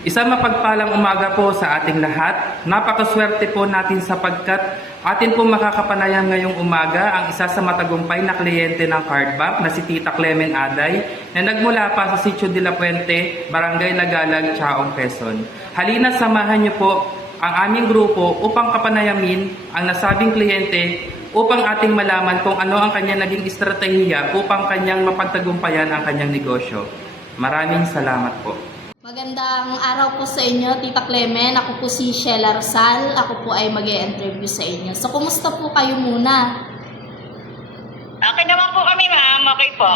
Isang mapagpalang umaga po sa ating lahat. Napakaswerte po natin sapagkat atin pong makakapanayam ngayong umaga ang isa sa matagumpay na kliyente ng Cardbank na si Tita Clemen Aday na nagmula pa sa Sitio de la Puente, Barangay Lagalag, Chaong, Quezon. Halina samahan niyo po ang aming grupo upang kapanayamin ang nasabing kliyente upang ating malaman kung ano ang kanyang naging estratehiya upang kanyang mapagtagumpayan ang kanyang negosyo. Maraming salamat po. Magandang araw po sa inyo, Tita Clemen. Ako po si Sheila Rosal. Ako po ay mag-i-interview sa inyo. So, kumusta po kayo muna? Okay naman po kami, ma'am. Okay po.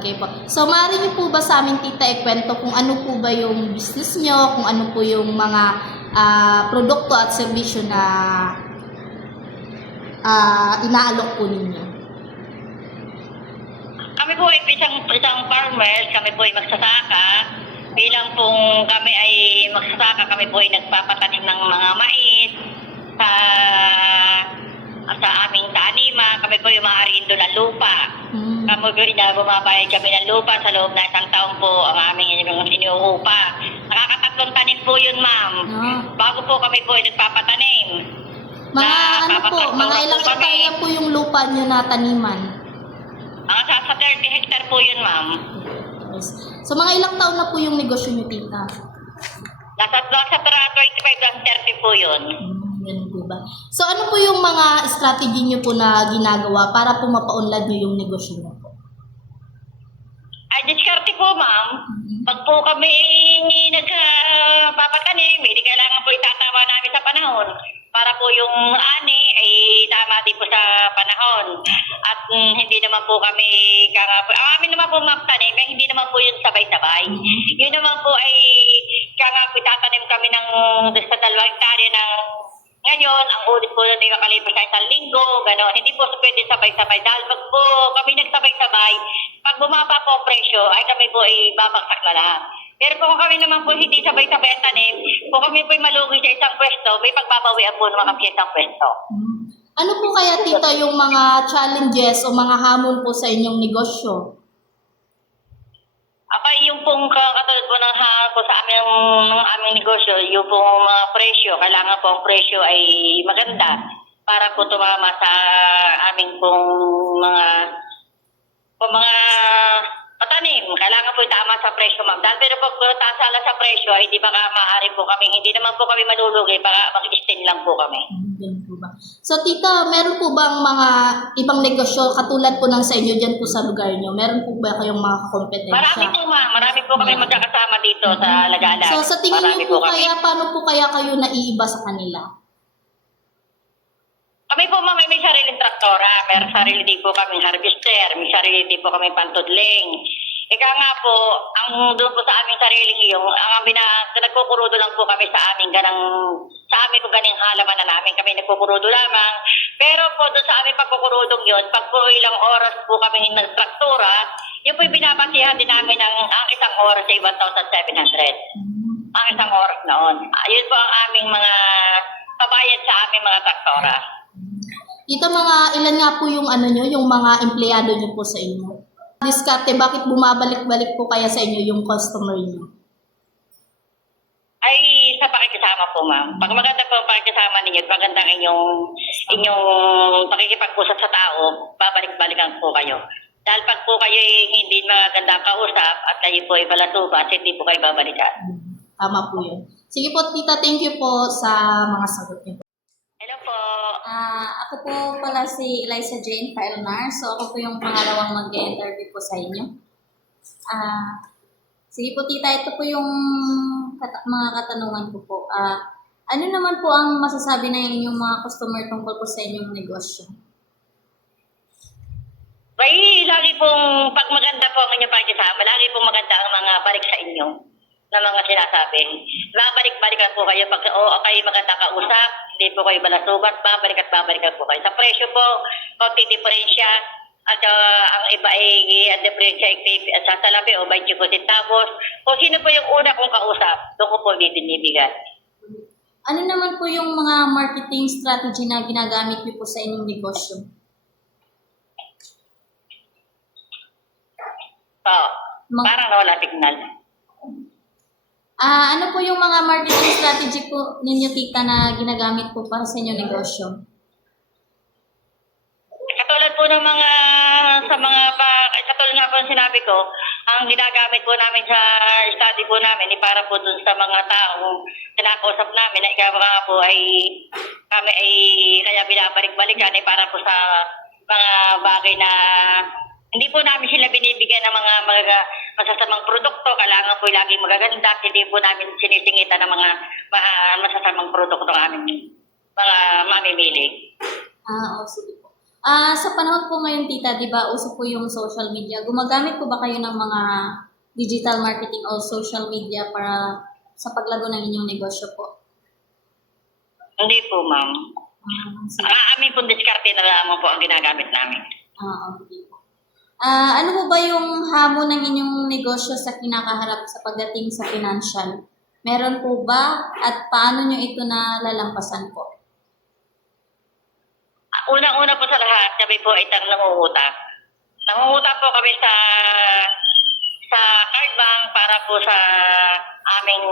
Okay po. So, maaari niyo po ba sa amin, Tita, ikwento kung ano po ba yung business niyo, kung ano po yung mga produkto at serbisyo na inaalok po ninyo? Kami po ay isang farmer. Kami po ay magsasaka. Bilang pong kami ay magsasaka, kami po ay nagpapatanim ng mga mais sa aming taniman. Kami po ay maaariin doon ng lupa. Kami po ay bumabayad kami ng lupa sa loob na isang taon po ang aming iniuupa. Nakakatatlong tanim po yun, ma'am. Bago po kami po ay nagpapatanim. Mga ilang hektarya po yung lupa niyo na taniman? Sa 30 hectare po yun, ma'am. So, mga ilang taon na po yung negosyo niyo, Tita? Nasa 25 hanggang 30 po yun. Ganun po ba? So, ano po yung mga strategy niyo po na ginagawa para po mapaunlad niyo yung negosyo niyo po? Ay, diskarte po, ma'am. Pag po kami nagpapatanim, hindi kailangan po itatama namin sa panahon. Para po yung ani ay tama din po sa panahon. At hindi naman po kami amin naman po magtanim, hindi naman po yun sabay-sabay. Yun naman po ay itatanim kami ng sa 2 hektarya ng ngayon, ang ulit po natin makalipas sa isang linggo, gano'n. Hindi po pwede sabay-sabay. Dahil pag po kami nagsabay-sabay, pag bumaba po ang presyo, ay kami po ay babagsak na lang. Pero kung kami naman po hindi sabay-sabay ang tanim, kung kami po ay malugi sa isang pwesto, may pagbabawian po ng mga piyesang pwesto. Ano po kaya, Tita, yung mga challenges o mga hamon po sa inyong negosyo? Yung pong katulad po po sa aming negosyo, yung pong mga presyo, kailangan po ang presyo ay maganda para po tumama sa aming pong mga patanim. Kailangan po tama sa presyo, ma'am. Dahil pero pag tasala sa presyo, ay di baka maaari po kami, hindi naman po kami malulugi, baka mag-extend lang po kami. So, Tita, meron po bang mga ibang negosyo katulad po ng sa inyo dyan po sa lugar nyo? Meron po ba kayong mga kompetensya? Marami po, ma'am. Marami po kami magkakasama dito sa Lagalag. So, sa tingin niyo po kaya, paano po kaya kayo naiiba sa kanila? Kami po, ma'am, may sariling traktora. May sarili din po kami harvester. May sarili din po kami pantudling. Ika nga po, doon po sa aming sariling nagkukurudo lang po kami sa amin po ganing halaman na namin. Kami nagkukurudo lamang. Pero po doon sa aming pagkukurudong yun, pag po ilang oras po kami nagtraktura, yun po yung binabasihan din namin ang isang oras ay 1,700. Ang isang oras noon. Yun po ang aming mga pabayad sa aming mga traktora. Tita, ilan nga po yung yung mga empleyado nyo po sa inyo? Diskarte, bakit bumabalik-balik po kaya sa inyo yung customer nyo? Ay, sa pakikisama po, ma'am. Pag maganda po ang pakikisama ninyo, maganda ang inyong pakikipag-usap sa tao, babalik-balikan po kayo. Dahil pag po kayo hindi maganda kausap at kayo po ay balasubas, hindi po kayo babalikan. Tama po yun. Sige po, Tita, thank you po sa mga sagot niyo. Hello po. Ako po pala si Eliza Jane Failnar. So, ako po yung pangalawang mag-interview po sa inyo. Sige po, Tita, ito po yung mga katanungan ko po. Ano naman po ang masasabi na inyong mga customer tungkol po sa inyong negosyo? Lagi pong pag maganda po ang inyong pakikisama, lagi pong maganda ang mga balik sa inyo na mga sinasabi. Babalik-balikan po kayo pag okay, maganda kausap, hindi po kayo balasubat, babalikan po kayo. Sa presyo po, konti diferensya, at ang iba ay ang diferensya ay sa salapi o 20 centavos. Kung sino po yung una kong kausap, doon ko po binibigyan. Ano naman po yung mga marketing strategy na ginagamit niyo po sa inyong negosyo? Parang nawala signal. Ano po yung mga marketing strategy po ninyo, tita, na ginagamit po para sa inyong negosyo? Katulad po ng mga, katulad nga po ng sinabi ko, ang ginagamit po namin sa study po namin, para po dun sa mga taong kinakausap namin, na ikaw nga po ay, kami ay, kaya binabalik-balikan, para po sa mga bagay na, hindi po namin sila binibigyan ng mga masasamang produkto, kailangan po laging magaganda, hindi po namin sinisingitan ng mga masasamang produkto ng aming mga mamimili. Sige po. Sa panahon po ngayon, tita, di ba, uso po yung social media. Gumagamit po ba kayo ng mga digital marketing o social media para sa paglago ng inyong negosyo po? Hindi po, ma'am. Sige. Ang amin pong diskarte na lamang po ang ginagamit namin. Okay po. Ano po ba yung hamon ng inyong negosyo sa kinakaharap sa pagdating sa financial? Meron po ba at paano nyo ito nalalampasan po? Unang-una po sa lahat, kami po ay nangungutang. Nangungutang po kami sa card bank para po sa aming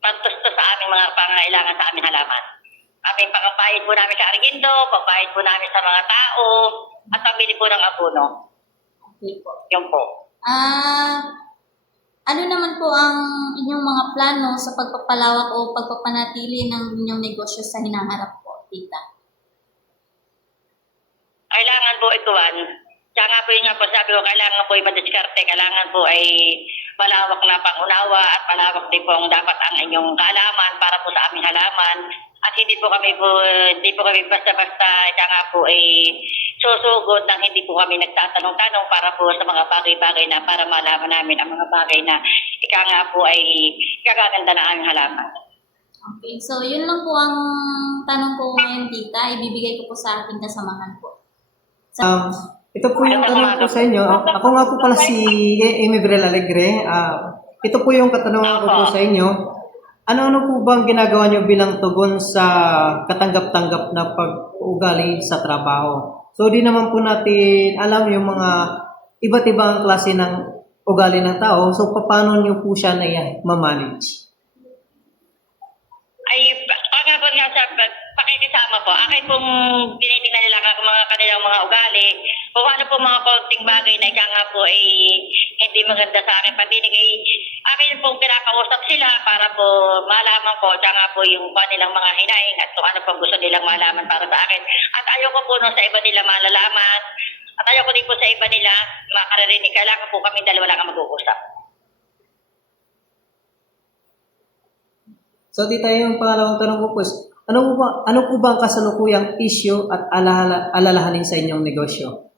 pantustos sa aming mga pangailangan sa aming halaman. Aming pangbayad po namin sa Argento, pagbayad po namin sa mga tao, at pambili po ng abono. Okay po. Yun po. Ano naman po ang inyong mga plano sa pagpapalawak o pagpapanatili ng inyong negosyo sa hinaharap po, tita? Kailangan po ituan. Kaya nga po yun nga po sabi ko, kailangan po i-diskarte, kailangan po ay malawak na pangunawa at malawak din po ang dapat ang inyong kaalaman para po sa aming halaman. At hindi po kami basta-basta, kaya nga po ay susugod nang hindi po kami nagtatanong-tanong para po sa mga bagay-bagay na para malaman namin ang mga bagay na ika nga po ay kagaganda na aming halaman. Okay, so yun lang po ang tanong ko ngayon, tita. Ibibigay ko po sa ating kasamahan po. Ito po yung tanong ko sa inyo. Ako nga po pala si Emibrel Alegre. Ito po yung katanungan ko po sa inyo. Ano-ano po bang ginagawa nyo bilang tugon sa katanggap-tanggap na pag-ugali sa trabaho? So, di naman po natin alam yung mga iba't ibang klase ng ugali ng tao. So, paano nyo po siya na ma-manage? Pagkakon nga sa pakikisama po, akin pong tinitingnan nila mga kanilang mga ugali, kung ano po mga konting bagay na ika nga po ay hindi maganda sa akin pagbinigay. Akin pong pinakausap sila para po malaman ko, ika nga po yung kanilang mga hinaing at kung ano pong gusto nilang malaman para sa akin. At ayoko po nung sa iba nila malalaman, at ayoko din po sa iba nila makaririnig. Kailangan po kami dalawa lang ang mag-uusap. So, di tayo yung pangalawang tanong ko po. Ano po ba ang kasalukuyang issue at alalahanin sa inyong negosyo?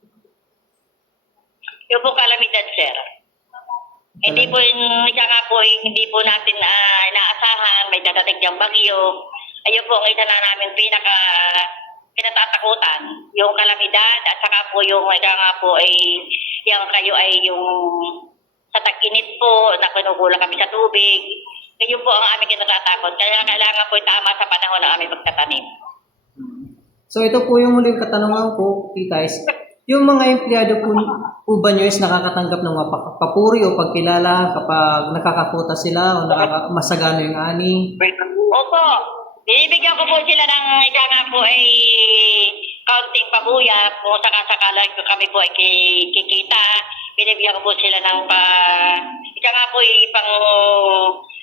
Yung po kalamidad, sir. Hindi po hindi po natin inaasahan, may dadating diyang bagyo. Ayun po ang isa na namin pinatatakutan. Yung kalamidad at saka po yung yung kayo ay yung sa tag-init po, na kinukulang kami sa tubig. Yun po ang aming kinatatakot. Kaya kailangan po tama sa panahon na aming magtatanim. So, ito po yung muling katanungan ko, Tita, is yung mga empleyado po ba nyo is nakakatanggap ng mga papuri o pagkilala kapag nakakakuta sila o masagano yung ani? Opo. Binibigyan ko po sila ng ika nga po ay kaunting pabuya kung sakasakala kami po ay kikita. Binibigyan ko po sila ng ika nga po ay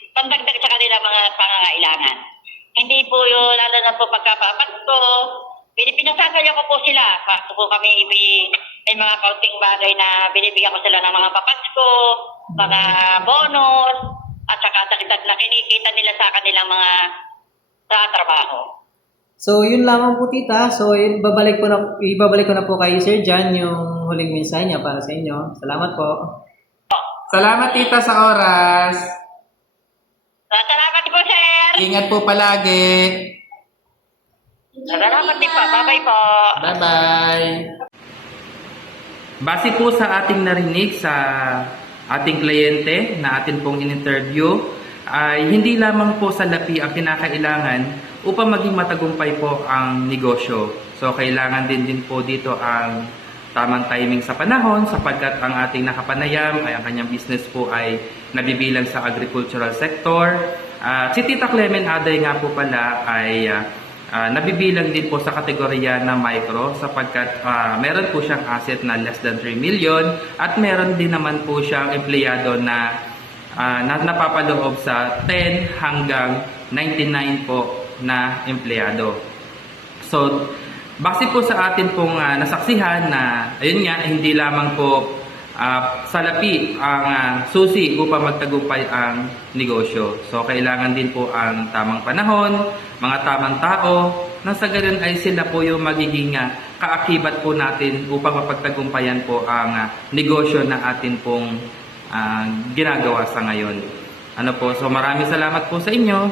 pandagdag sa kanila mga pangangailangan. Hindi po yun, lalo na po pagkapapasko, pinasasaya ko po sila. Pasto po kami, may mga kaunting bagay na binibigyan ko sila ng mga papasko, mga bonus, at saka dagdag na kinikita nila sa kanilang mga trabaho. So, yun lamang po, Tita. So, ibabalik ko na po kay Sir John yung huling mensahe niya para sa inyo. Salamat po. Salamat, tita, sa oras. Salamat po, sir! Ingat po palagi. Salamat din po. Bye-bye po. Bye-bye. Base po sa ating narinig sa ating kliyente na atin pong in-interview, ay hindi lamang po salapi ang kinakailangan upang maging matagumpay po ang negosyo. So, kailangan din po dito ang tamang timing sa panahon sapagkat ang ating nakapanayam ay ang kanyang business po ay nabibilang sa agricultural sector. Si Tita Clemen Aday nga po pala ay nabibilang din po sa kategorya na micro sapagkat meron po siyang asset na less than 3 million at meron din naman po siyang empleyado na napapaloob sa 10 hanggang 99 po na empleyado. So, base po sa atin pong nasaksihan na ayun nga, hindi lamang po salapi ang susi upang magtagumpay ang negosyo. So, kailangan din po ang tamang panahon, mga tamang tao, nang sa ganun ay sila po yung magiging kaakibat po natin upang mapagtagumpayan po ang negosyo na atin pong ginagawa sa ngayon. So maraming salamat po sa inyo.